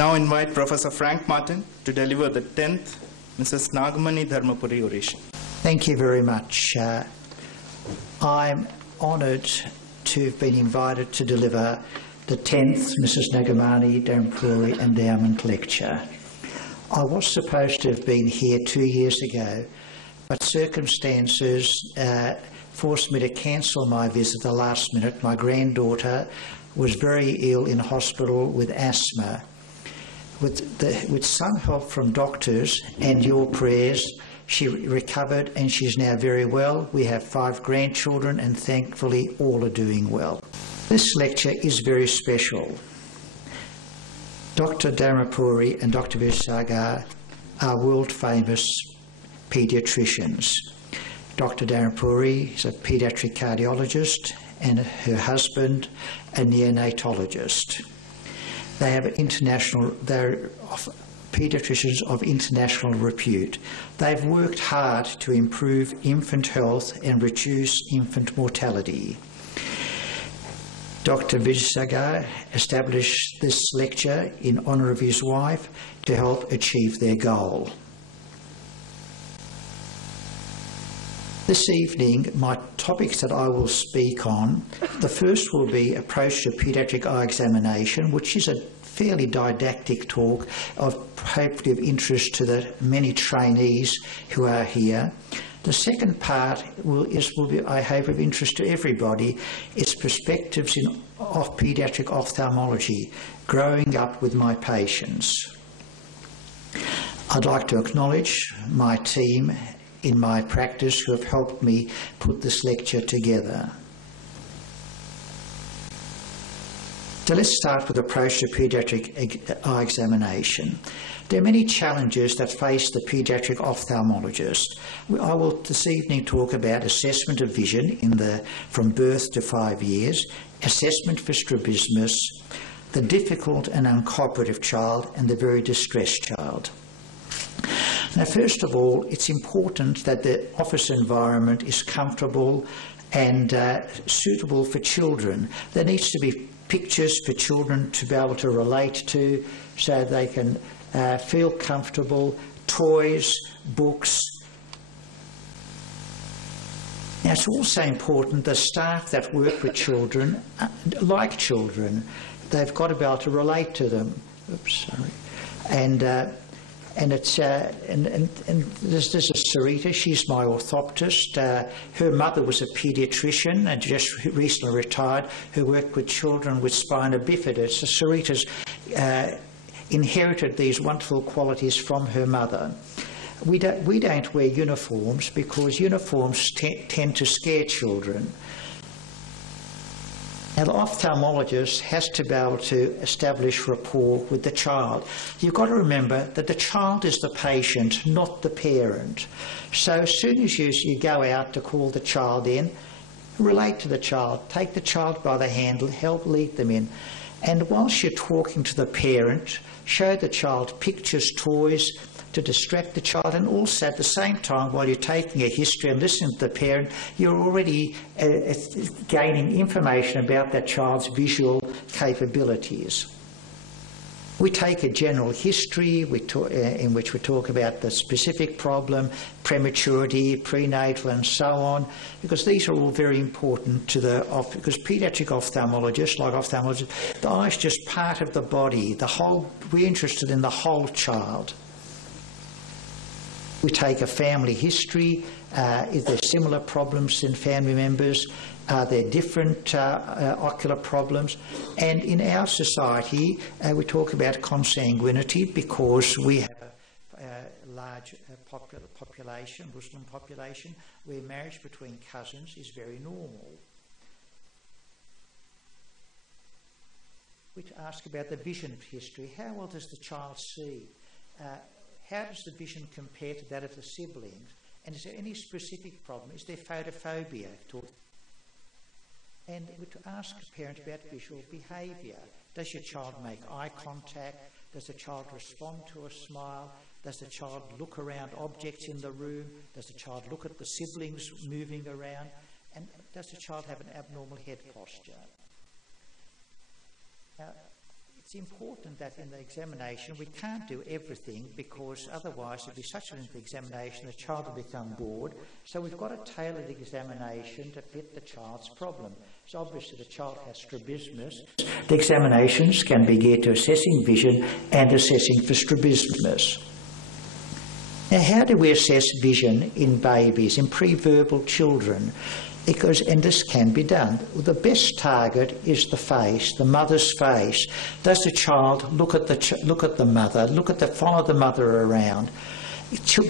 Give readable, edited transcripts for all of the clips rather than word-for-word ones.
Now invite Professor Frank Martin to deliver the 10th Mrs. Nagamani Dharmapuri oration. Thank you very much. I'm honoured to have been invited to deliver the 10th Mrs. Nagamani Dharmapuri Endowment lecture. I was supposed to have been here 2 years ago, but circumstances forced me to cancel my visit at the last minute. My granddaughter was very ill in hospital with asthma. With some help from doctors and your prayers, she recovered and she's now very well. We have 5 grandchildren and thankfully all are doing well. This lecture is very special. Dr. Dharmapuri and Dr. Visaga are world famous paediatricians. Dr. Dharmapuri is a paediatric cardiologist and her husband a neonatologist. They're paediatricians of international repute. They've worked hard to improve infant health and reduce infant mortality. Dr. Visaga established this lecture in honour of his wife to help achieve their goal. This evening, my topics that I will speak on, the first will be approach to paediatric eye examination, which is a fairly didactic talk of hopefully of interest to the many trainees who are here. The second part will be, I hope, of interest to everybody. It's perspectives of paediatric ophthalmology, growing up with my patients. I'd like to acknowledge my team in my practice who have helped me put this lecture together. So let's start with approach to paediatric eye examination. There are many challenges that face the paediatric ophthalmologist. I will this evening talk about assessment of vision from birth to 5 years, assessment for strabismus, the difficult and uncooperative child, and the very distressed child. Now, first of all, it's important that the office environment is comfortable and suitable for children. There needs to be pictures for children to be able to relate to so they can feel comfortable, toys, books. Now, it's also important the staff that work with children, like children, they've got to be able to relate to them. Oops, sorry. And there's a Sarita, she's my orthoptist. Her mother was a paediatrician and just recently retired, who worked with children with spina bifida. So Sarita's inherited these wonderful qualities from her mother. We don't wear uniforms because uniforms tend to scare children. Now, the ophthalmologist has to be able to establish rapport with the child. You've got to remember that the child is the patient, not the parent. So as soon as you go out to call the child in, relate to the child, take the child by the hand, help lead them in. And whilst you're talking to the parent, show the child pictures, toys, to distract the child, and also at the same time, while you're taking a history and listening to the parent, you're already gaining information about that child's visual capabilities. We take a general history in which we talk about the specific problem, prematurity, prenatal, and so on, because these are all very important to because paediatric ophthalmologists, like ophthalmologists, the eye is just part of the body. We're interested in the whole child. We take a family history. Is there similar problems in family members? Are there different ocular problems? And in our society, we talk about consanguinity because we have a large population, Muslim population, where marriage between cousins is very normal. We ask about the vision history. How well does the child see? How does the vision compare to that of the siblings? And is there any specific problem? Is there photophobia? And we ask a parent about visual behaviour. Does your child make eye contact? Does the child respond to a smile? Does the child look around objects in the room? Does the child look at the siblings moving around? And does the child have an abnormal head posture? It's important that in the examination we can't do everything, because otherwise it'd be such an examination the child will become bored. So we've got a tailored examination to fit the child's problem. So obviously the child has strabismus. The examinations can be geared to assessing vision and assessing for strabismus. Now, how do we assess vision in babies, in pre-verbal children? And this can be done. The best target is the face, the mother's face. Does the child look at the mother, follow the mother around?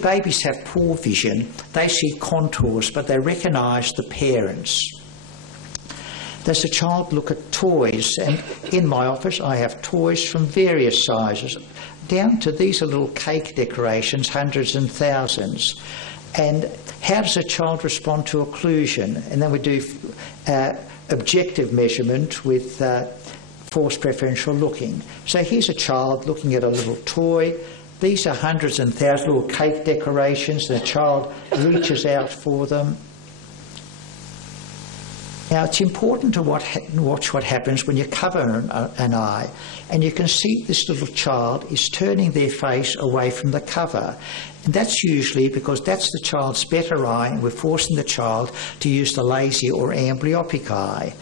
Babies have poor vision. They see contours, but they recognise the parents. Does the child look at toys? And in my office I have toys from various sizes, down to these are little cake decorations, hundreds and thousands. And how does a child respond to occlusion? And then we do objective measurement with forced preferential looking. So here's a child looking at a little toy. These are hundreds and thousands of little cake decorations. The child reaches out for them. Now, it's important to watch what happens when you cover an eye, and you can see this little child is turning their face away from the cover. And that's usually because that's the child's better eye, and we're forcing the child to use the lazy or amblyopic eye.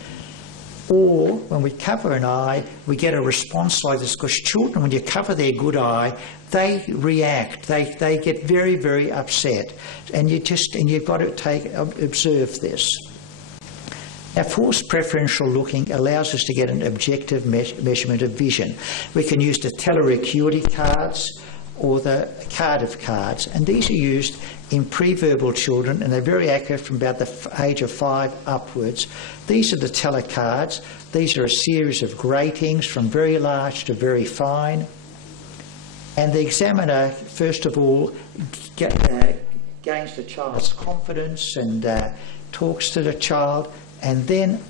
Or when we cover an eye, we get a response like this, because children, when you cover their good eye, they react. They get very, very upset, and you've got to observe this. Now, forced preferential looking allows us to get an objective measurement of vision. We can use the teller acuity cards or the Cardiff cards, and these are used in pre-verbal children, and they're very accurate from about the age of 5 upwards. These are the teller cards. These are a series of gratings from very large to very fine. And the examiner, first of all, gains the child's confidence and talks to the child, and then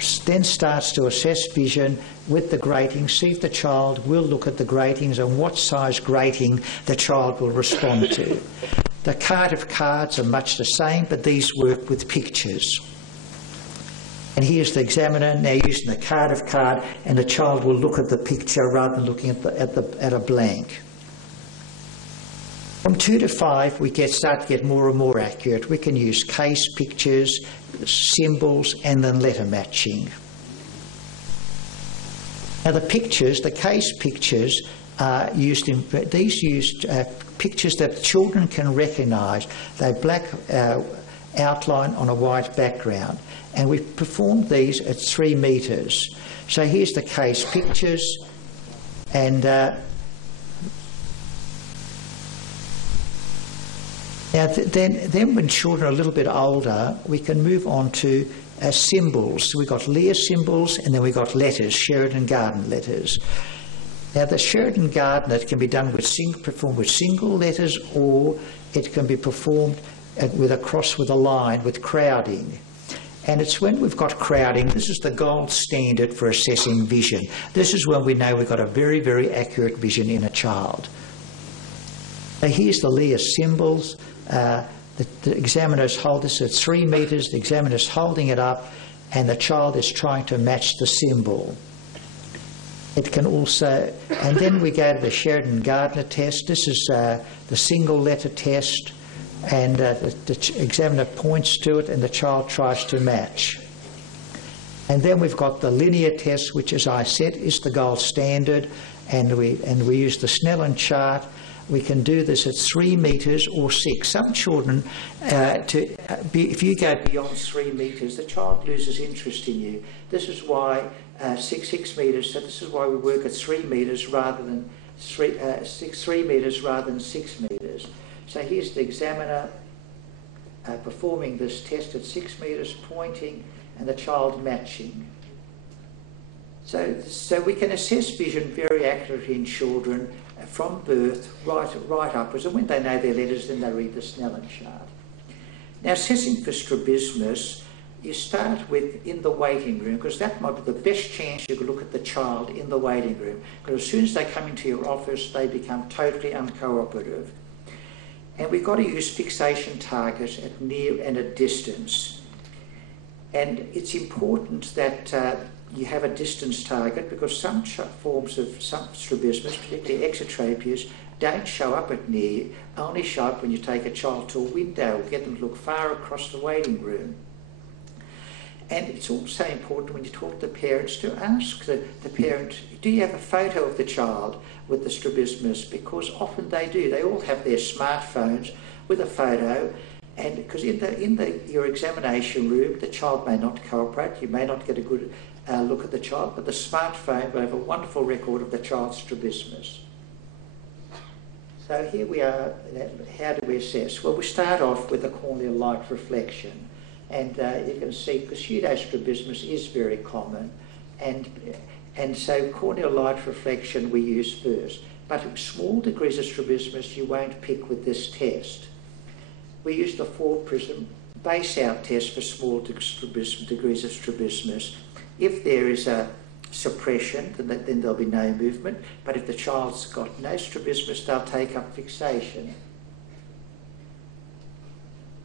starts to assess vision with the gratings, see if the child will look at the gratings and what size grating the child will respond to. The Cardiff cards are much the same, but these work with pictures. And here's the examiner now using the Cardiff card, and the child will look at the picture rather than looking at a blank. From 2 to 5, we start to get more and more accurate. We can use case pictures, symbols, and then letter matching. Now the pictures, the case pictures, are used in pictures that children can recognise. They're black outline on a white background, and we've performed these at 3 metres. So here's the case pictures, and now, then when children are a little bit older, we can move on to symbols. So we've got Lear symbols, and then we've got letters, Sheridan Garden letters. Now, the Sheridan Garden, it can be done performed with single letters, or it can be performed with a cross with a line with crowding. And it's when we've got crowding, this is the gold standard for assessing vision. This is when we know we've got a very, very accurate vision in a child. Now, here's the Lear symbols. The examiners hold this at 3 metres, the examiner's holding it up, and the child is trying to match the symbol. It can also, and then we go to the Sheridan Gardner test. This is the single letter test, and the examiner points to it and the child tries to match. And then we've got the linear test, which, as I said, is the gold standard, and we use the Snellen chart. We can do this at 3 metres or 6. Some children, if you go beyond 3 metres, the child loses interest in you. This is why 6 metres. So this is why we work at 3 metres rather than 3 metres rather than 6 metres. So here's the examiner performing this test at 6 metres, pointing, and the child matching. So we can assess vision very accurately in children from birth right upwards, and when they know their letters, then they read the Snellen chart. Now, assessing for strabismus, you start with in the waiting room, because that might be the best chance you could look at the child in the waiting room, because as soon as they come into your office, they become totally uncooperative. And we've got to use fixation targets at near and at distance. And it's important that you have a distance target, because some forms of some strabismus, particularly exotropias, don't show up at near, only show up when you take a child to a window or get them to look far across the waiting room. And it's also important when you talk to parents to ask the parent, do you have a photo of the child with the strabismus? Because often they do. They all have their smartphones with a photo, and because in your examination room, the child may not cooperate, you may not get a good look at the child, but the smartphone will have a wonderful record of the child's strabismus. So here we are. How do we assess? Well, we start off with a corneal light reflection. And you can see pseudostrabismus is very common, and so corneal light reflection we use first. But small degrees of strabismus you won't pick with this test. We use the 4-prism base-out test for small degrees of strabismus. If there is a suppression, then there'll be no movement. But if the child's got no strabismus, they'll take up fixation.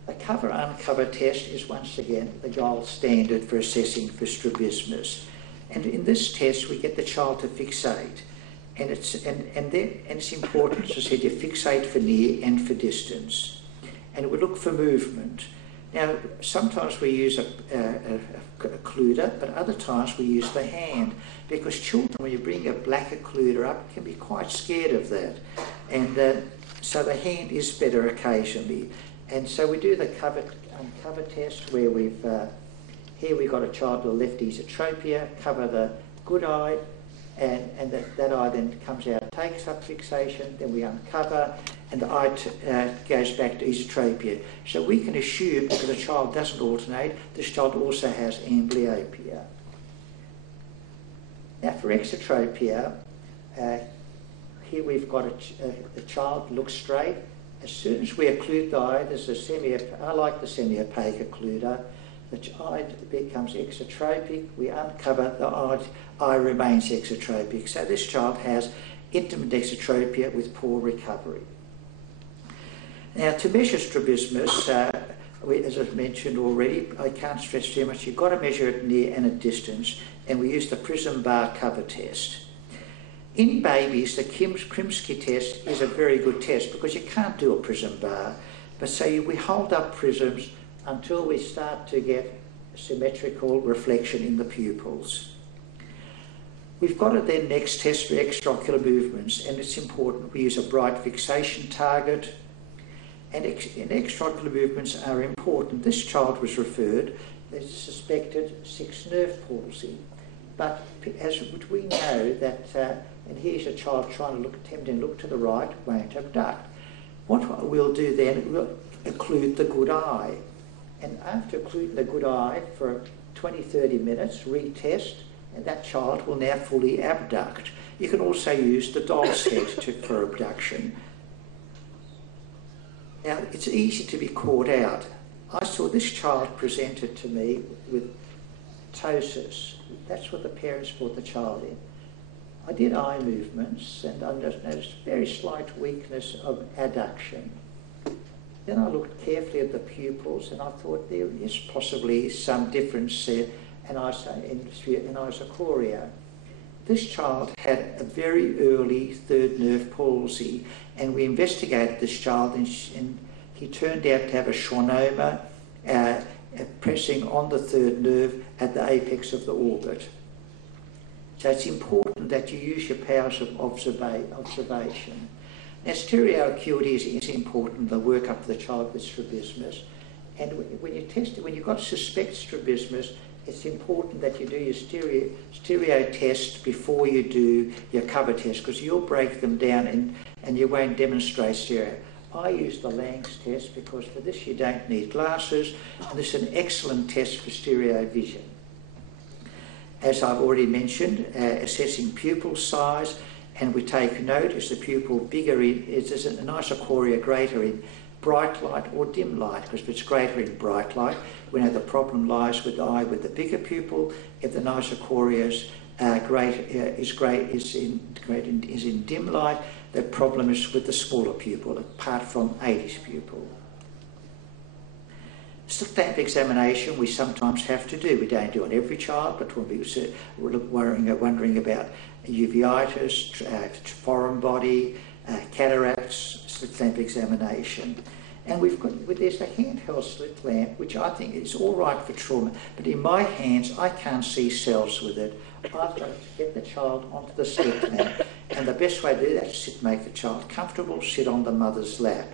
The cover-uncover test is once again the gold standard for assessing for strabismus. And in this test we get the child to fixate. And it's important, as I said, you fixate for near and for distance. And we look for movement. Now, sometimes we use a occluder, but other times we use the hand, because children, when you bring a black occluder up, can be quite scared of that. And so the hand is better occasionally. And so we do the cover test, where here we've got a child with left esotropia, cover the good eye, and that eye then comes out, takes up fixation, then we uncover, and the eye goes back to esotropia. So we can assume, because the child doesn't alternate, this child also has amblyopia. Now for exotropia, here we've got the child looks straight. As soon as we occlude the eye, there's I like the semi-opaque occluder. The eye becomes exotropic. We uncover, the eye remains exotropic. So this child has intermittent exotropia with poor recovery. Now to measure strabismus, as I've mentioned already, I can't stress too much, you've got to measure it near and at distance, and we use the prism bar cover test. In babies, the Krimsky test is a very good test because you can't do a prism bar. But so we hold up prisms until we start to get symmetrical reflection in the pupils. We've got to then next test for extraocular movements, and it's important. We use a bright fixation target, and extraocular movements are important. This child was referred, they suspected 6th nerve palsy. But as we know that, and here's a child trying to attempting to look to the right, won't abduct. What we'll do then, we'll occlude the good eye. And after occluding the good eye for 20-30 minutes, retest, and that child will now fully abduct. You can also use the doll's head for abduction. Now, it's easy to be caught out. I saw this child presented to me with ptosis. That's what the parents brought the child in. I did eye movements, and I noticed very slight weakness of adduction. Then I looked carefully at the pupils, and I thought there is possibly some difference there in isochoria. This child had a very early 3rd nerve palsy, and we investigated this child, and he turned out to have a schwannoma pressing on the 3rd nerve at the apex of the orbit. So it's important that you use your powers of observation. Now, stereo acuity is important, the work up for the child with strabismus. And when you test it, when you've got suspect strabismus, it's important that you do your stereo test before you do your cover test, because you'll break them down and you won't demonstrate stereo. I use the Lang's test because for this you don't need glasses, and this is an excellent test for stereo vision. As I've already mentioned, assessing pupil size, and we take note, is the pupil bigger, is an isochoria greater in bright light or dim light? Because if it's greater in bright light, we know the problem lies with the eye with the bigger pupil. If the isochoria is in dim light, the problem is with the smaller pupil, apart from 80's pupil. Slit lamp examination we sometimes have to do. We don't do it on every child, but when we're wondering about uveitis, foreign body, cataracts, slit lamp examination. And there's a handheld slit lamp, which I think is all right for trauma, but in my hands I can't see cells with it. I've got to get the child onto the slit lamp, and the best way to do that is to make the child comfortable, sit on the mother's lap.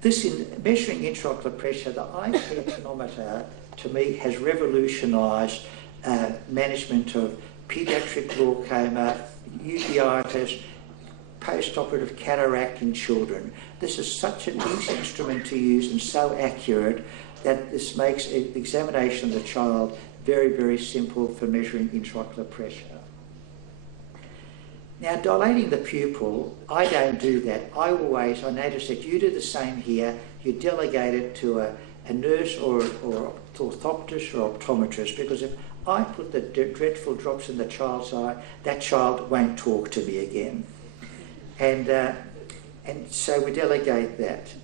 This, in measuring intraocular pressure, the eye care tonometer, to me, has revolutionised management of pediatric glaucoma, uveitis, post-operative cataract in children. This is such an easy instrument to use and so accurate that this makes the examination of the child very, very simple for measuring intraocular pressure. Now, dilating the pupil, I don't do that. I notice that you do the same here. You delegate it to a nurse or orthoptist or optometrist, because if I put the dreadful drops in the child's eye, that child won't talk to me again. And so we delegate that.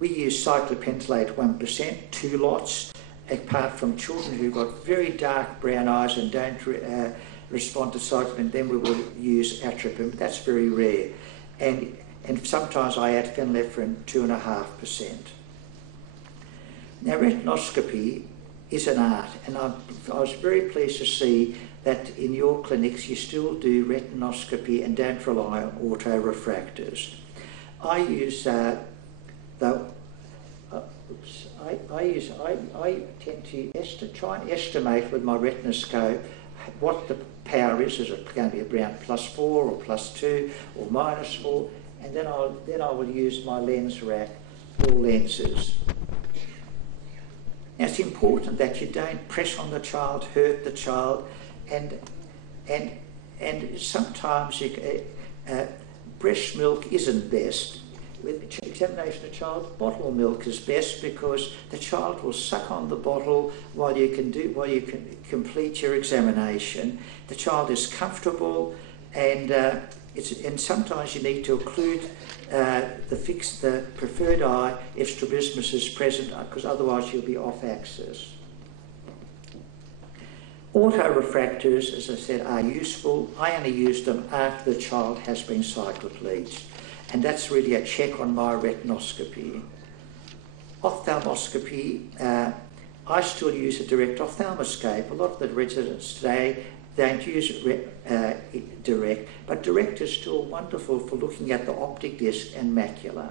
We use cyclopentolate 1%, 2 lots, apart from children who've got very dark brown eyes and don't respond to cyclopentolate, then we will use atropine, but that's very rare. And sometimes I add phenylephrine 2.5%. Now, retinoscopy is an art, and I was very pleased to see that in your clinics you still do retinoscopy and don't rely on autorefractors. I use I tend to try and estimate with my retinoscope what the power is. Is it going to be around +4 or +2 or -4? And then I will use my lens rack for lenses. Now, it's important that you don't press on the child, hurt the child, and sometimes breast milk isn't best. With examination of the child, bottle milk is best, because the child will suck on the bottle while you can complete your examination. The child is comfortable, and sometimes you need to occlude the preferred eye if strabismus is present, because otherwise you'll be off axis. Autorefractors, as I said, are useful. I only use them after the child has been cyclopleged, and that's really a check on my retinoscopy. Ophthalmoscopy, I still use a direct ophthalmoscope. A lot of the residents today don't use direct, but direct is still wonderful for looking at the optic disc and macula.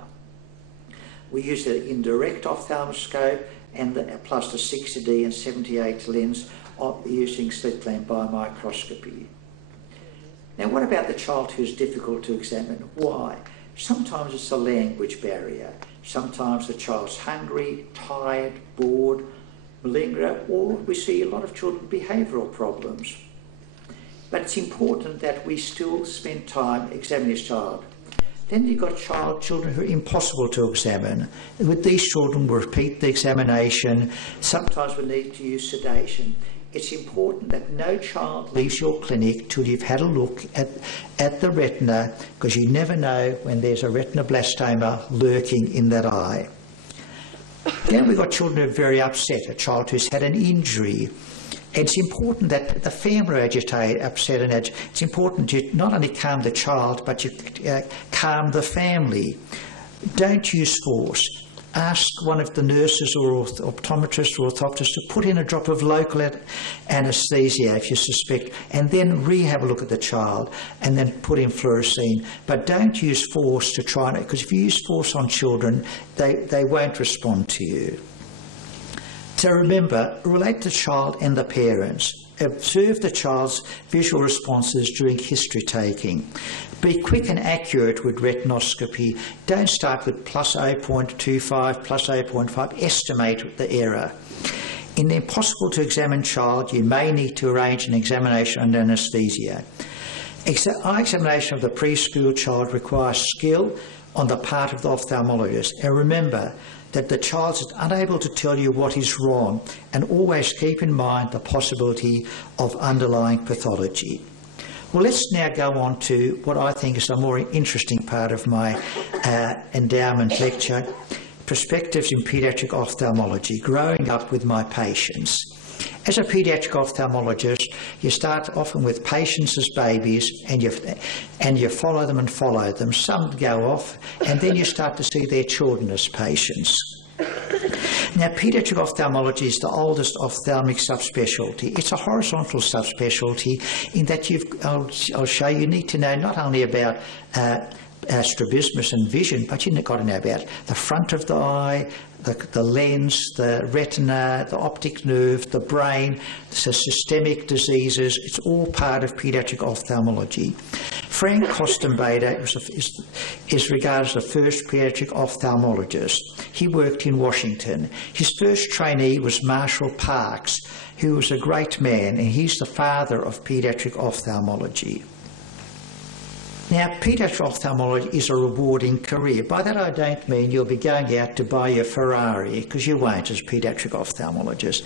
We use the indirect ophthalmoscope and plus the 60D and 78 lens using slit lamp biomicroscopy. Now, what about the child who's difficult to examine? Why? Sometimes it's a language barrier. Sometimes the child's hungry, tired, bored, malingering, or we see a lot of children with behavioural problems. But it's important that we still spend time examining this child. Then you've got children who are impossible to examine. With these children, we'll repeat the examination. Sometimes we need to use sedation. It's important that no child leaves your clinic till you've had a look at the retina, because you never know when there's a retinoblastoma lurking in that eye. Then we've got children who are very upset, a child who's had an injury. It's important that the family are upset, and it's important to not only calm the child, but you calm the family. Don't use force. Ask one of the nurses or optometrists or orthoptists to put in a drop of local anaesthesia if you suspect, and then have a look at the child, and then put in fluorescein. But don't use force to try and, because if you use force on children, they won't respond to you. So remember, relate to the child and the parents. Observe the child's visual responses during history taking. Be quick and accurate with retinoscopy. Don't start with +0.25, +0.5. Estimate the error. In the impossible to examine child, you may need to arrange an examination under anaesthesia. Eye examination of the preschool child requires skill on the part of the ophthalmologist. And remember that the child is unable to tell you what is wrong, and always keep in mind the possibility of underlying pathology. Well, let's now go on to what I think is a more interesting part of my endowment lecture, Perspectives in Pediatric Ophthalmology, growing up with my patients. As a paediatric ophthalmologist, you start often with patients as babies and you follow them and follow them. Some go off and then you start to see their children as patients. Now, paediatric ophthalmology is the oldest ophthalmic subspecialty. It's a horizontal subspecialty in that I'll show you need to know not only about strabismus and vision, but you've got to know about the front of the eye, the lens, the retina, the optic nerve, the brain, the systemic diseases. It's all part of paediatric ophthalmology. Frank Kostenbader is regarded as the first paediatric ophthalmologist. He worked in Washington. His first trainee was Marshall Parks, who was a great man, and he's the father of paediatric ophthalmology. Now, paediatric ophthalmology is a rewarding career. By that I don't mean you'll be going out to buy your Ferrari, because you won't as a paediatric ophthalmologist.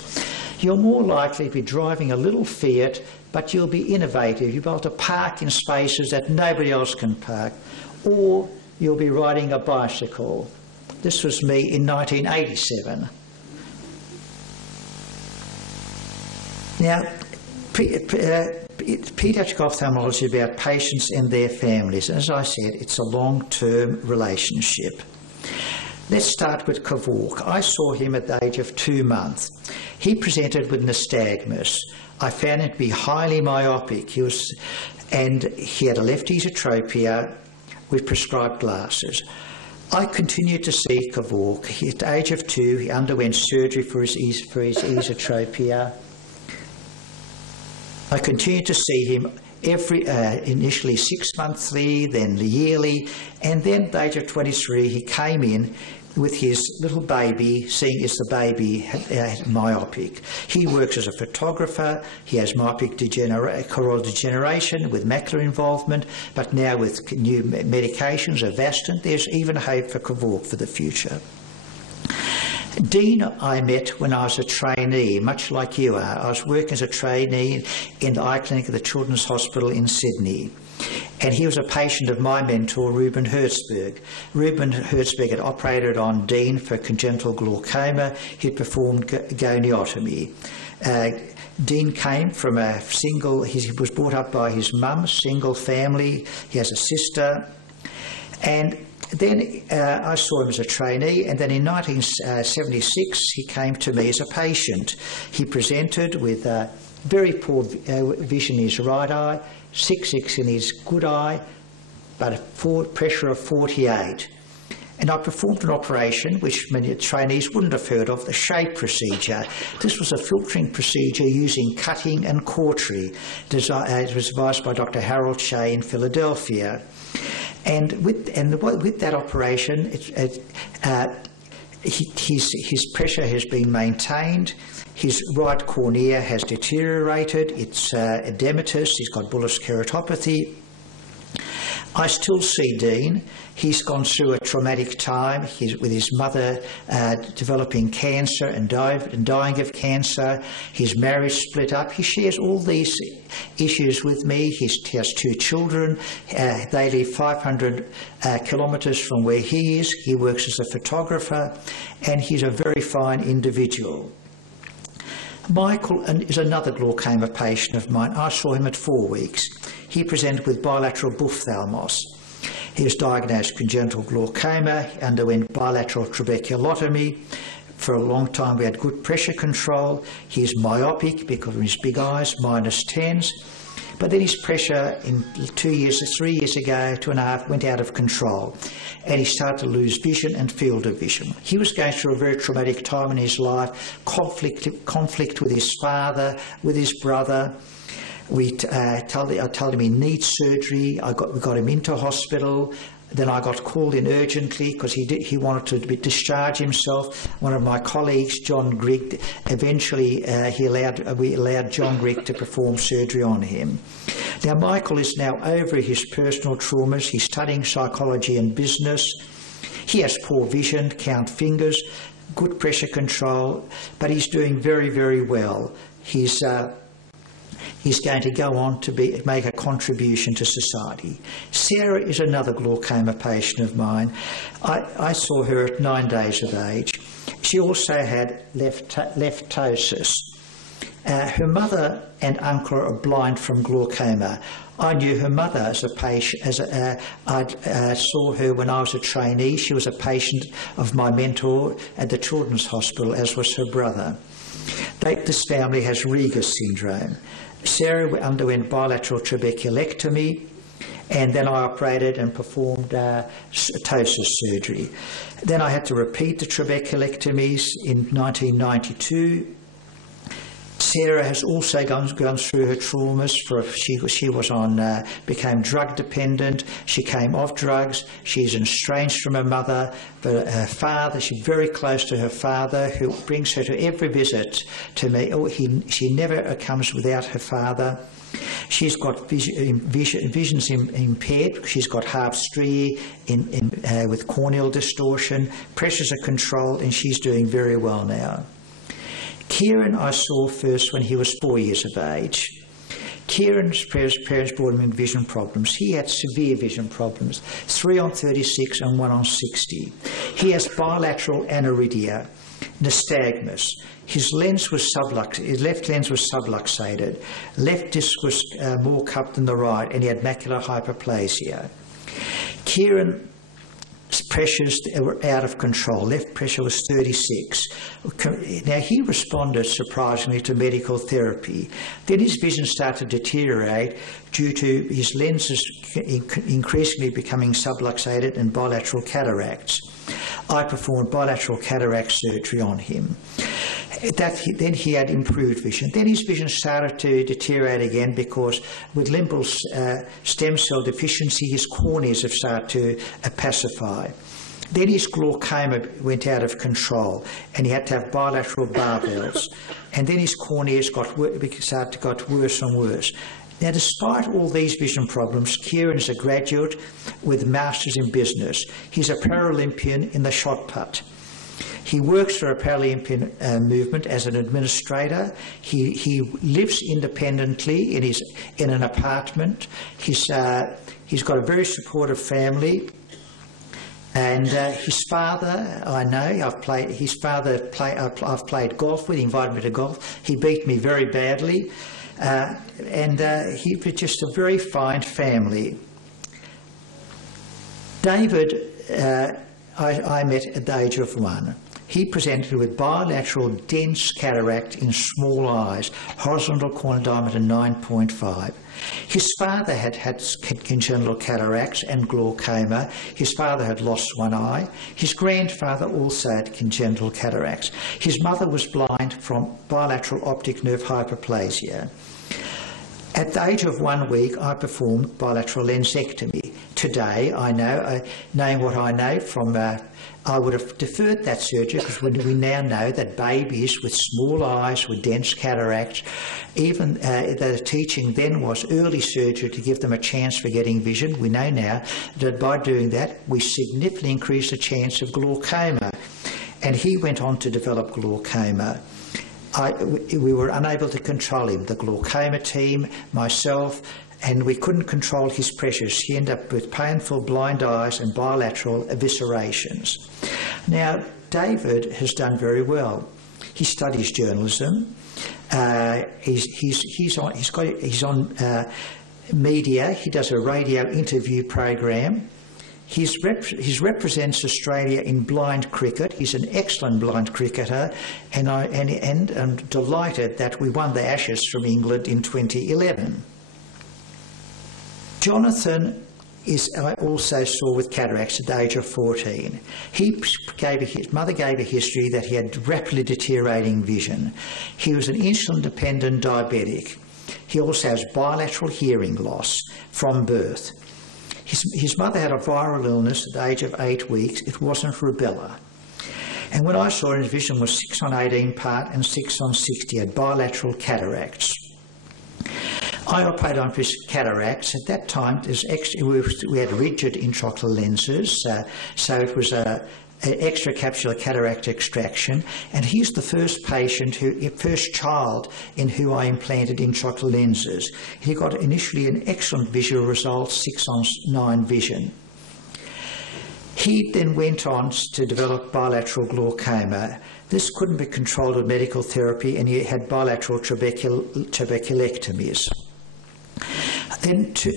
You're more likely to be driving a little Fiat, but you'll be innovative. You'll be able to park in spaces that nobody else can park, or you'll be riding a bicycle. This was me in 1987. Now, paediatric ophthalmology is about patients and their families. As I said, it's a long-term relationship. Let's start with Kevork. I saw him at the age of 2 months. He presented with nystagmus. I found him to be highly myopic. He had a left esotropia with prescribed glasses. I continued to see Kevork. At the age of 2, he underwent surgery for his esotropia. I continued to see him initially 6 monthly, then yearly, and then at the age of 23 he came in with his little baby, seeing as the baby had myopic. He works as a photographer. He has myopic choroidal degeneration with macular involvement, but now with new medications, Avastin, there's even hope for Kevork for the future. Dean I met when I was a trainee, much like you are. I was working as a trainee in the eye clinic at the Children's Hospital in Sydney. And he was a patient of my mentor, Ruben Hertzberg. Ruben Hertzberg had operated on Dean for congenital glaucoma. He performed goniotomy. Dean came from he was brought up by his mum, single family. He has a sister. And then I saw him as a trainee, and then in 1976 he came to me as a patient. He presented with very poor vision in his right eye, 6/6 in his good eye, but a pressure of 48. And I performed an operation which many trainees wouldn't have heard of, the SHAPE procedure. This was a filtering procedure using cutting and cautery. It was devised by Dr. Harold Shea in Philadelphia. And with that operation, his pressure has been maintained. His right cornea has deteriorated. It's edematous. He's got bullous keratopathy. I still see Dean. He's gone through a traumatic time. With his mother developing cancer and dying of cancer. His marriage split up. He shares all these issues with me. He has 2 children. They live 500 kilometres from where he is. He works as a photographer, and he's a very fine individual. Michael is another glaucoma patient of mine. I saw him at 4 weeks. He presented with bilateral ophthalmos. He was diagnosed congenital glaucoma. He underwent bilateral trabeculotomy. For a long time we had good pressure control. He's myopic because of his big eyes, -10s. But then his pressure in 3 years ago, 2.5, went out of control. And he started to lose vision and field of vision. He was going through a very traumatic time in his life, conflict with his father, with his brother. I told him he needs surgery. We got him into hospital. Then I got called in urgently because he wanted to discharge himself. One of my colleagues, John Grigg, eventually we allowed John Grigg to perform surgery on him. Now Michael is now over his personal traumas. He's studying psychology and business. He has poor vision, count fingers, good pressure control, but he's doing very, very well. He's He's going to go on to make a contribution to society. Sarah is another glaucoma patient of mine. I saw her at 9 days of age. She also had leftosis. Her mother and uncle are blind from glaucoma. I knew her mother as a patient. I saw her when I was a trainee. She was a patient of my mentor at the Children's Hospital, as was her brother. This family has Rieger's syndrome. Sarah underwent bilateral trabeculectomy, and then I operated and performed ptosis surgery. Then I had to repeat the trabeculectomies in 1992. Sarah has also gone through her traumas. She was became drug dependent. She came off drugs. She's estranged from her mother, but her father, she's very close to her father, who brings her to every visit to me. She never comes without her father. She's got vision's impaired. She's got half striae with corneal distortion. Pressures are controlled, and she's doing very well now. Kieran I saw first when he was 4 years of age. Kieran's parents brought him in vision problems. He had severe vision problems, 3 on 36 and 1 on 60. He has bilateral aniridia, nystagmus. His lens was his left lens was subluxated. Left disc was more cupped than the right, and he had macular hyperplasia. Kieran's pressures were out of control. Left pressure was 36. Now, he responded surprisingly to medical therapy. Then his vision started to deteriorate due to his lenses increasingly becoming subluxated and bilateral cataracts. I performed bilateral cataract surgery on him. Then he had improved vision. Then his vision started to deteriorate again because with limbal stem cell deficiency, his corneas have started to opacify. Then his glaucoma went out of control, and he had to have bilateral barbells. And then his corneas got worse and worse. Now, despite all these vision problems, Kieran is a graduate with a Masters in Business. He's a Paralympian in the shot put. He works for a Paralympian movement as an administrator. He lives independently in an apartment. He's got a very supportive family. And his father, I know, I've played golf with. He invited me to golf. He beat me very badly. He was just a very fine family. David, I met at the age of 1. He presented with bilateral dense cataract in small eyes, horizontal corneal diameter 9.5. His father had congenital cataracts and glaucoma. His father had lost one eye. His grandfather also had congenital cataracts. His mother was blind from bilateral optic nerve hyperplasia. At the age of 1 week, I performed bilateral lensectomy. Today, I know, knowing what I know from, I would have deferred that surgery because we now know that babies with small eyes with dense cataracts, even the teaching then was early surgery to give them a chance for getting vision. We know now that by doing that, we significantly increase the chance of glaucoma. And he went on to develop glaucoma. We were unable to control him, the glaucoma team, myself, and we couldn't control his pressures. He ended up with painful blind eyes and bilateral eviscerations. Now, David has done very well. He studies journalism. He's on media. He does a radio interview program. He represents Australia in blind cricket. He's an excellent blind cricketer, and I'm delighted that we won the Ashes from England in 2011. Jonathan I also saw with cataracts at the age of 14. His mother gave a history that he had rapidly deteriorating vision. He was an insulin-dependent diabetic. He also has bilateral hearing loss from birth. His mother had a viral illness at the age of 8 weeks. It wasn't rubella. And when I saw him, his vision was 6 on 18 part and 6 on 60. He had bilateral cataracts. I operated on his cataracts. At that time, we had rigid intraocular lenses, so it was extraocular cataract extraction, and he's the first child in who I implanted intraocular lenses. He got initially an excellent visual result, 6/9 vision. He then went on to develop bilateral glaucoma. This couldn't be controlled with medical therapy, and he had bilateral trabeculectomies. Then 2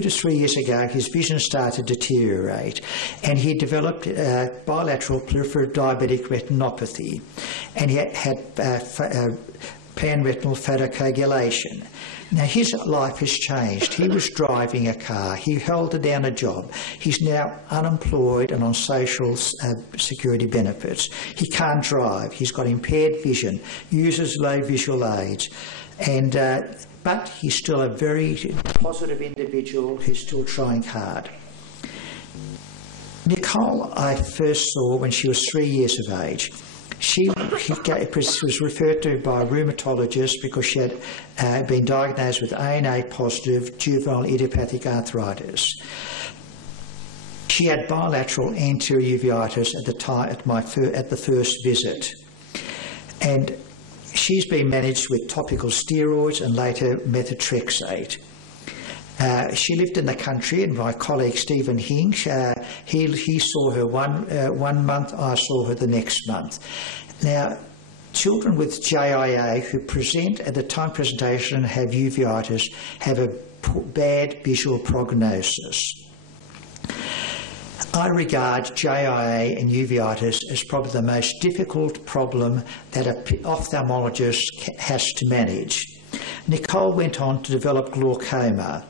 to 3 years ago, his vision started to deteriorate, and he developed bilateral peripheral diabetic retinopathy, and he had panretinal photocoagulation. Now, his life has changed. He was driving a car. He held down a job. He's now unemployed and on social security benefits. He can't drive. He's got impaired vision, uses low visual aids, and but he's still a very positive individual who's still trying hard. Nicole, I first saw when she was 3 years of age. She was referred to by a rheumatologist because she had been diagnosed with ANA positive juvenile idiopathic arthritis. She had bilateral anterior uveitis at the time at the first visit, and she's been managed with topical steroids and later methotrexate. She lived in the country, and my colleague Stephen Hinch, he saw her one month, I saw her the next month. Now, children with JIA who present at the time of presentation and have uveitis have a bad visual prognosis. I regard JIA and uveitis as probably the most difficult problem that an ophthalmologist has to manage. Nicole went on to develop glaucoma.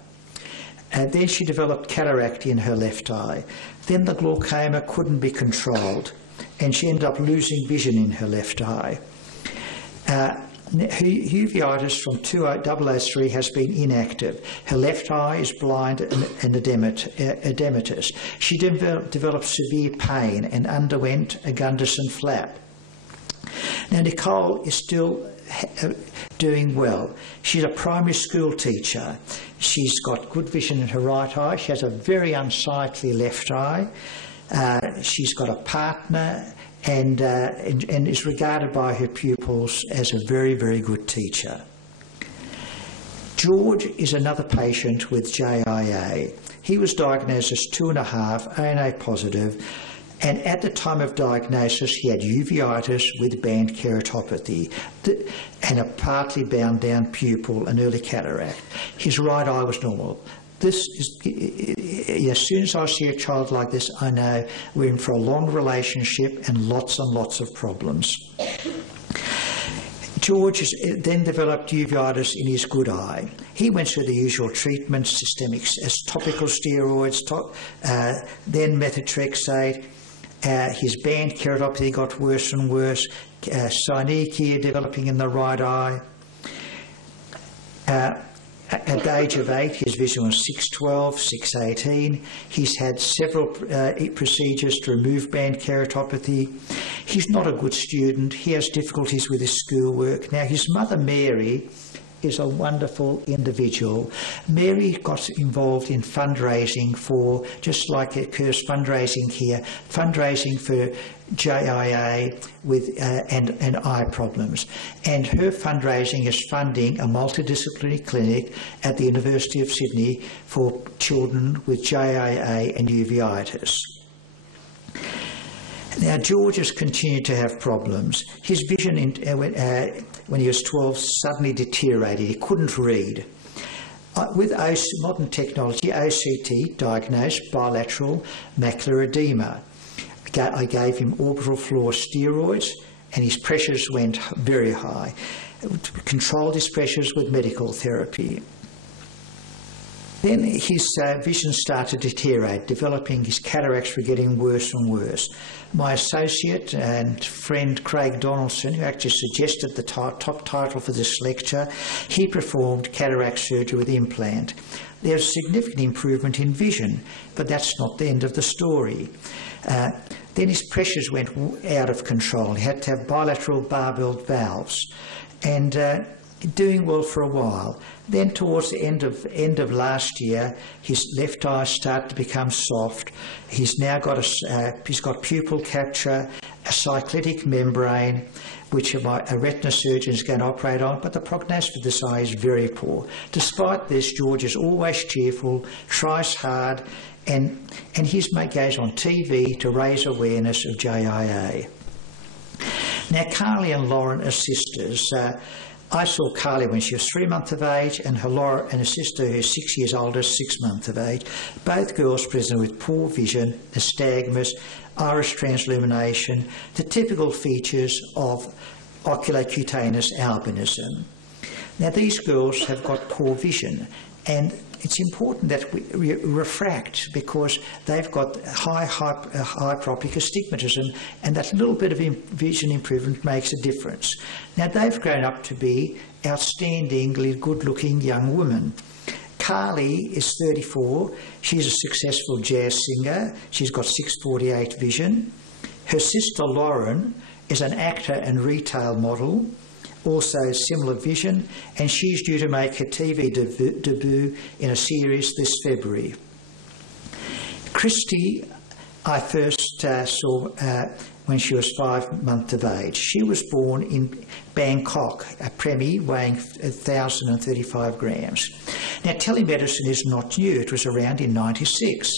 And then she developed cataract in her left eye. Then the glaucoma couldn't be controlled, and she ended up losing vision in her left eye. Her uveitis from 2003 has been inactive. Her left eye is blind and edematous. She developed severe pain and underwent a Gunderson flap. Now, Nicole is still doing well. She's a primary school teacher. She's got good vision in her right eye. She has a very unsightly left eye. She's got a partner and is regarded by her pupils as a very, very good teacher. George is another patient with JIA. He was diagnosed as 2.5, ANA positive, and at the time of diagnosis he had uveitis with band keratopathy and a partly bound down pupil and early cataract. His right eye was normal. This is, as soon as I see a child like this, I know we're in for a long relationship and lots of problems. George then developed uveitis in his good eye. He went through the usual treatments, systemic as topical steroids, then methotrexate. His band keratopathy got worse and worse. Synechiae developing in the right eye. At the age of 8, his vision was 6/12, 6/18. He's had several procedures to remove band keratopathy. He's not a good student. He has difficulties with his schoolwork. Now, his mother, Mary, is a wonderful individual. Mary got involved in fundraising for, just like it occurs fundraising here, fundraising for JIA with and eye problems. And her fundraising is funding a multidisciplinary clinic at the University of Sydney for children with JIA and uveitis. Now, George has continued to have problems. His vision when he was 12 suddenly deteriorated. He couldn't read. With modern technology, OCT diagnosed bilateral macular edema. I gave him orbital floor steroids and his pressures went very high. Controlled his pressures with medical therapy. Then his vision started to deteriorate, developing his cataracts were getting worse and worse. My associate and friend Craig Donaldson, who actually suggested the top title for this lecture, he performed cataract surgery with implant. There's significant improvement in vision, but that's not the end of the story. Then his pressures went out of control. He had to have bilateral barbelled valves. And doing well for a while. Then towards the end of last year, his left eye started to become soft. He's now got he's got pupil capture, a cyclitic membrane, which a retina surgeon is going to operate on, but the prognosis for this eye is very poor. Despite this, George is always cheerful, tries hard, and he goes on TV to raise awareness of JIA. Now, Carly and Lauren are sisters. I saw Carly when she was 3 months of age, and her sister, who's 6 years older, 6 months of age. Both girls present with poor vision, nystagmus, iris transillumination, the typical features of oculocutaneous albinism. Now, these girls have got poor vision, and it's important that we refract, because they've got high hyperopic astigmatism, and that little bit of vision improvement makes a difference. Now, they've grown up to be outstandingly good-looking young women. Carly is 34. She's a successful jazz singer. She's got 648 vision. Her sister Lauren is an actor and retail model, also similar vision, and she's due to make her TV debut in a series this February. Christy, I first saw when she was 5 months of age. She was born in Bangkok, a preemie weighing 1,035 grams. Now, telemedicine is not new. It was around in '96.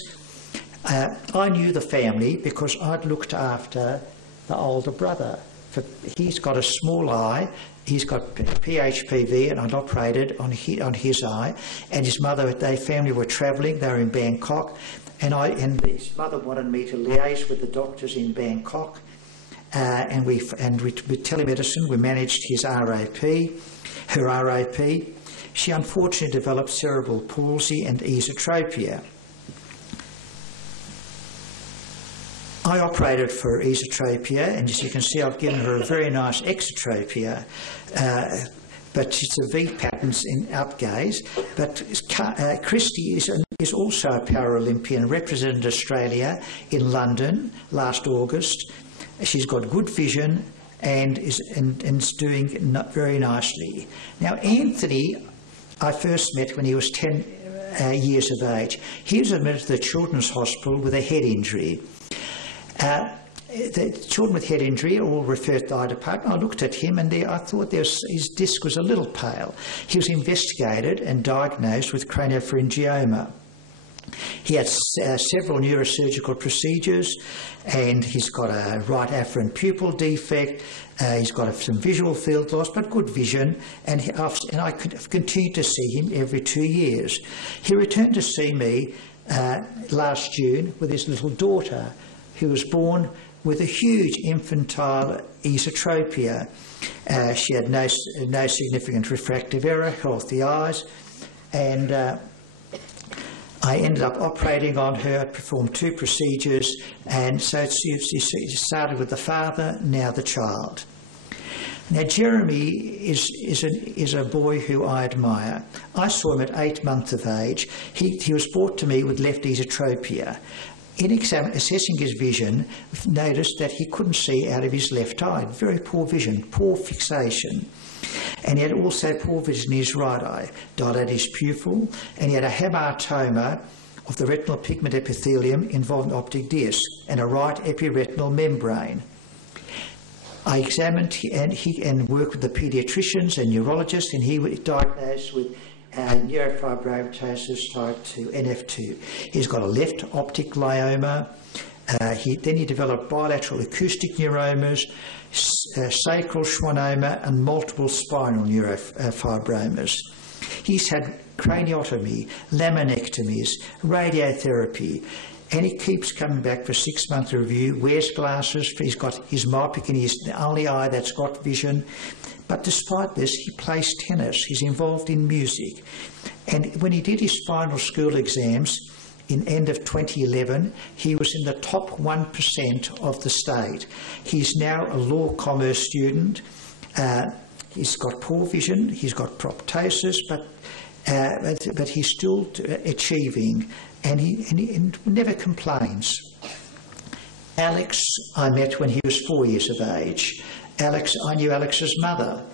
I knew the family because I'd looked after the older brother. He's got a small eye. He's got PHPV, and I'd operated on his eye. And his mother, their family were travelling. They were in Bangkok, and his mother wanted me to liaise with the doctors in Bangkok. And with telemedicine, we managed her RAP. She unfortunately developed cerebral palsy and esotropia. I operated for esotropia, and as you can see, I've given her a very nice exotropia, but it's a V pattern in upgaze. But Christy is also a Paralympian, represented Australia in London last August. She's got good vision and is doing very nicely. Now, Anthony, I first met when he was 10 years of age. He was admitted to the Children's Hospital with a head injury. The children with head injury are all referred to the eye department. I looked at him, and I thought his disc was a little pale. He was investigated and diagnosed with craniopharyngioma. He had several neurosurgical procedures, and he's got a right afferent pupil defect. He's got some visual field loss, but good vision, and I could continue to see him every 2 years. He returned to see me last June with his little daughter, who was born with a huge infantile esotropia. She had no significant refractive error, healthy eyes, and I ended up operating on her. I performed 2 procedures, and so it started with the father, now the child. Now, Jeremy is a boy who I admire. I saw him at 8 months of age. He was brought to me with left esotropia. In assessing his vision, we've noticed that he couldn't see out of his left eye. Very poor vision, poor fixation. And he had also poor vision in his right eye, dilated his pupil, and he had a hamartoma of the retinal pigment epithelium involving optic disc and a right epiretinal membrane. I examined and worked with the paediatricians and neurologists, and he was diagnosed with neurofibromatosis type 2, NF2. He's got a left optic glioma. Then he developed bilateral acoustic neuromas, sacral schwannoma, and multiple spinal neurofibromas. He's had craniotomy, laminectomies, radiotherapy, and he keeps coming back for 6 month review, wears glasses. He's got his myopic, and he's the only eye that's got vision. But despite this, he plays tennis. He's involved in music. And when he did his final school exams in end of 2011, he was in the top 1% of the state. He's now a law commerce student. He's got poor vision. He's got proptosis, but he's still achieving, and he never complains. Alex, I met when he was 4 years of age. I knew Alex's mother,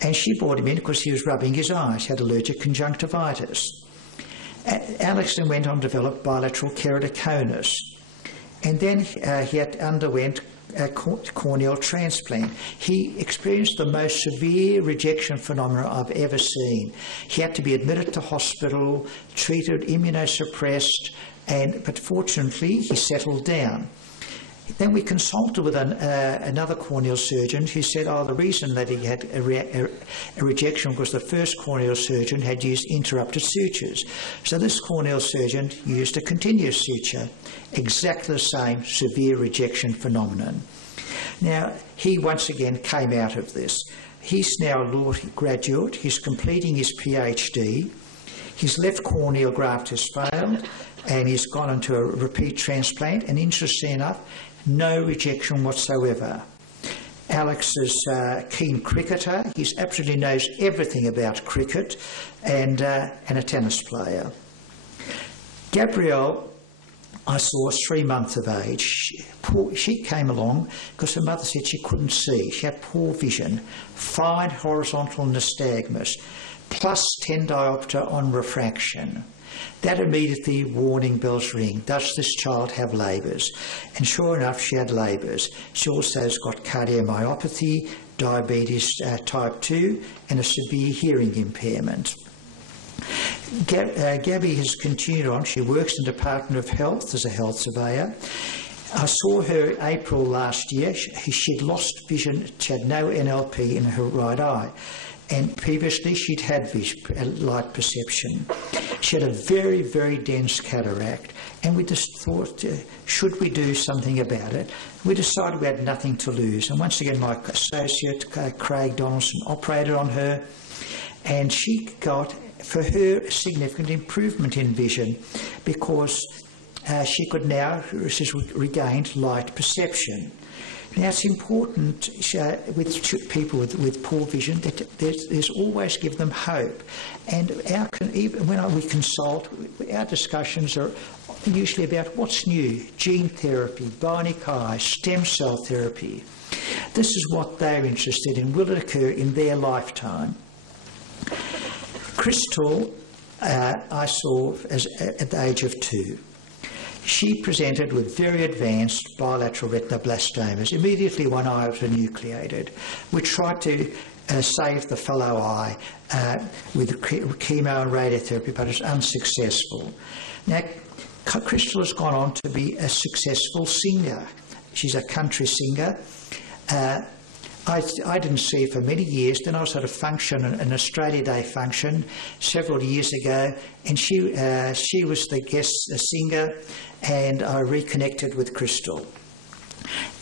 And she brought him in because he was rubbing his eyes, he had allergic conjunctivitis. Alex then went on to develop bilateral keratoconus. And then he underwent a corneal transplant. He experienced the most severe rejection phenomena I've ever seen. He had to be admitted to hospital, treated, immunosuppressed, but fortunately he settled down. Then we consulted with another corneal surgeon who said, the reason that he had a rejection was the first corneal surgeon had used interrupted sutures. So this corneal surgeon used a continuous suture, exactly the same severe rejection phenomenon. Now, he once again came out of this. He's now a law graduate, he's completing his PhD, his left corneal graft has failed, and he's gone into a repeat transplant, and interestingly enough, no rejection whatsoever. Alex is a keen cricketer. He absolutely knows everything about cricket, and a tennis player. Gabrielle, I saw 3 months of age. She came along because her mother said she couldn't see. She had poor vision, fine horizontal nystagmus, plus 10 diopter on refraction. That immediately warning bells ring. Does this child have labours? And sure enough, she had labours. She also has got cardiomyopathy, diabetes type 2, and a severe hearing impairment. Gabby has continued on. She works in the Department of Health as a health surveyor. I saw her April last year. She'd lost vision. She had no NLP in her right eye. And previously she'd had light perception. She had a very, very dense cataract, and we just thought, should we do something about it? We decided we had nothing to lose, and once again my associate Craig Donaldson operated on her, and she got, for her, a significant improvement in vision because she could now, she's regained light perception. Now, it's important with people with poor vision that there's always give them hope. And even when we consult, our discussions are usually about what's new: gene therapy, bionic eye, stem cell therapy. This is what they're interested in. Will it occur in their lifetime? Crystal, I saw at the age of 2. She presented with very advanced bilateral retinoblastomas. Immediately one eye was enucleated. We tried to save the fellow eye with chemo and radiotherapy, but it was unsuccessful. Now, Crystal has gone on to be a successful singer. She's a country singer. I didn't see her for many years. Then I was at a function, an Australia Day function, several years ago, and she was the guest singer, and I reconnected with Crystal.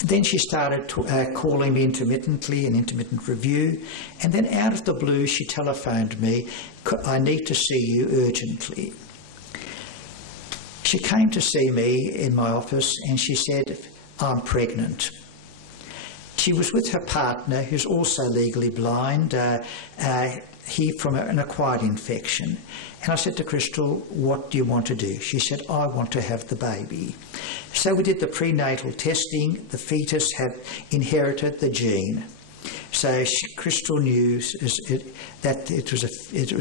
Then she started calling me intermittently, an intermittent review, and then out of the blue she telephoned me, "I need to see you urgently." She came to see me in my office and she said, "I'm pregnant." She was with her partner, who's also legally blind, he from an acquired infection. And I said to Crystal, "What do you want to do?" She said, "I want to have the baby." So we did the prenatal testing. The fetus had inherited the gene. So Crystal knew that it was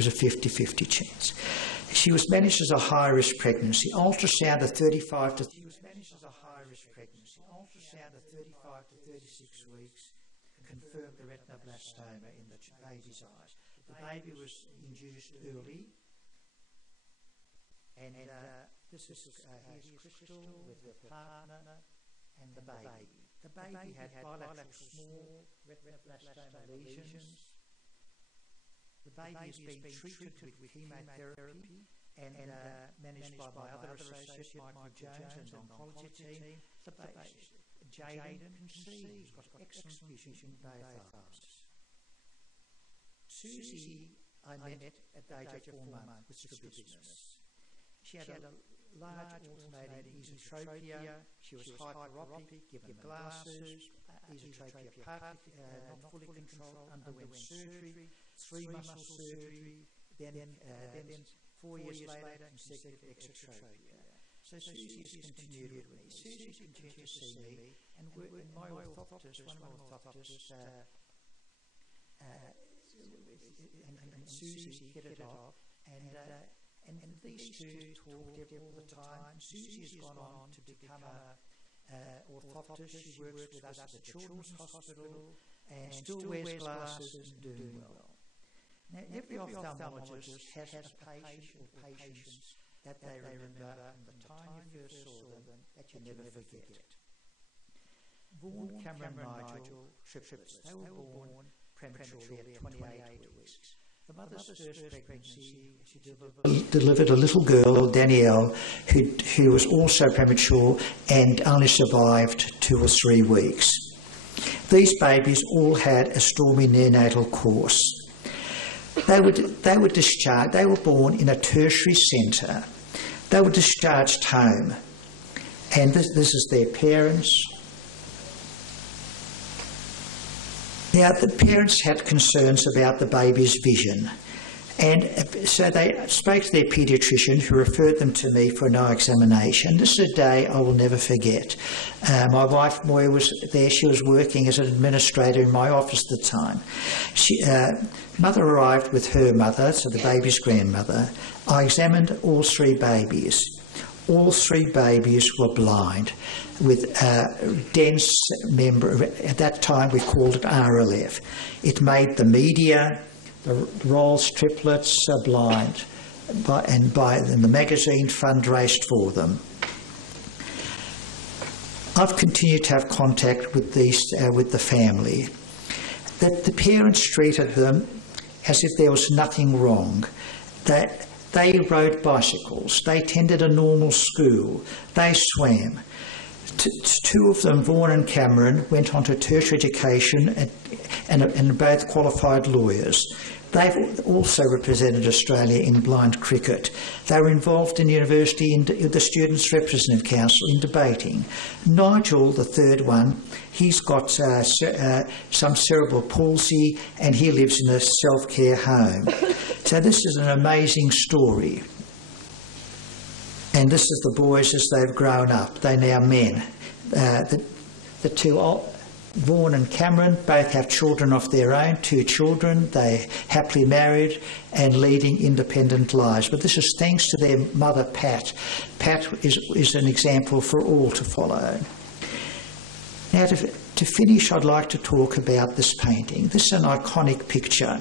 a 50-50 chance. She was managed as a high-risk pregnancy. Ultrasound at 35 to 36 weeks confirmed the retinoblastoma in the baby's eyes. The baby was induced early, and this is here's Crystal with her partner and the baby. The baby had bilateral small retinoblastoma lesions. The baby has been treated with chemotherapy and managed by my other associate, Michael Jones, and the oncology team. The baby, Jaden, conceived, got excellent vision in both eyes. Susie, I met at the age of 4 months with strabismus. She had a large alternating esotropia. She was hyperopic, given glasses, esotropia partly not fully controlled, underwent surgery, 3 muscle surgery, then 4 years later, consecutive exotropia. So Susie has continued with me. Susie continued to see me, and my orthoptist, one of my orthoptists, and Susie hit it off, and these two talked all the time. Susie has gone on to become an orthoptist. She works with us at the Children's Hospital and still wears glasses and doing well. Now, every ophthalmologist has a patient or patients that they remember from the time you first saw them that you never forget. Vaughan, Cameron, Nigel, triplets. They were born prematurely at 28 weeks. The mother's first pregnancy, she delivered a little girl, Danielle, who was also premature and only survived 2 or 3 weeks. These babies all had a stormy neonatal course. They were discharged. They were born in a tertiary centre. They were discharged home, and this is their parents. Now, the parents had concerns about the baby's vision, and so they spoke to their paediatrician, who referred them to me for an eye examination. This is a day I will never forget. My wife, Moya, was there. She was working as an administrator in my office at the time. Mother arrived with her mother, so the baby's grandmother. I examined all 3 babies. All 3 babies were blind with dense at that time we called it RLF. It made the media, the Rolls triplets are blind, and the magazine fundraised for them. I've continued to have contact with the family. That the parents treated them as if there was nothing wrong. That they rode bicycles, they attended a normal school, they swam. 2 of them, Vaughan and Cameron, went on to tertiary education and both qualified lawyers. They've also represented Australia in blind cricket. They were involved in university in the Students' Representative Council in debating. Nigel, the 3rd one, he's got some cerebral palsy and he lives in a self-care home. So this is an amazing story. And this is the boys as they've grown up. They're now men. The 2, Vaughan and Cameron, both have children of their own, 2 children. They're happily married and leading independent lives. But this is thanks to their mother, Pat. Pat is an example for all to follow. Now, to finish, I'd like to talk about this painting. This is an iconic picture.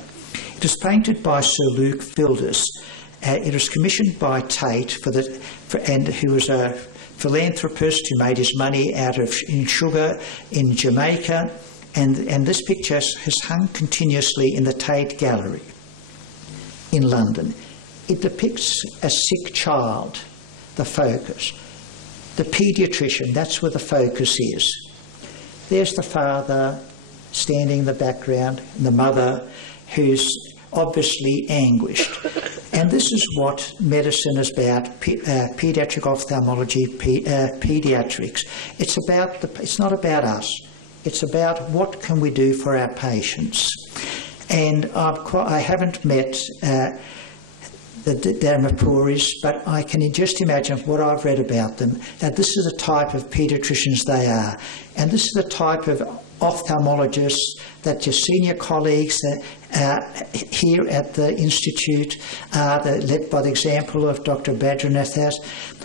It was painted by Sir Luke Fildus. It was commissioned by Tate, who was a philanthropist who made his money out of sugar in Jamaica, and this picture has hung continuously in the Tate Gallery in London. It depicts a sick child, the focus. The paediatrician, that's where the focus is. There's the father standing in the background, and the mother who's obviously anguished. And this is what medicine is about, paediatric ophthalmology, paediatrics. It's not about us. It's about what can we do for our patients. And I haven't met the Dharmapuris, but I can just imagine what I've read about them, that this is the type of paediatricians they are. And this is the type of ophthalmologists that your senior colleagues here at the Institute, led by the example of Dr. Badranath,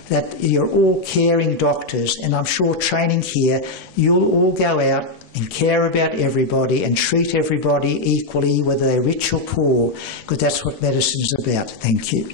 that you're all caring doctors, and I'm sure training here, you'll all go out and care about everybody and treat everybody equally, whether they're rich or poor, because that's what medicine is about. Thank you.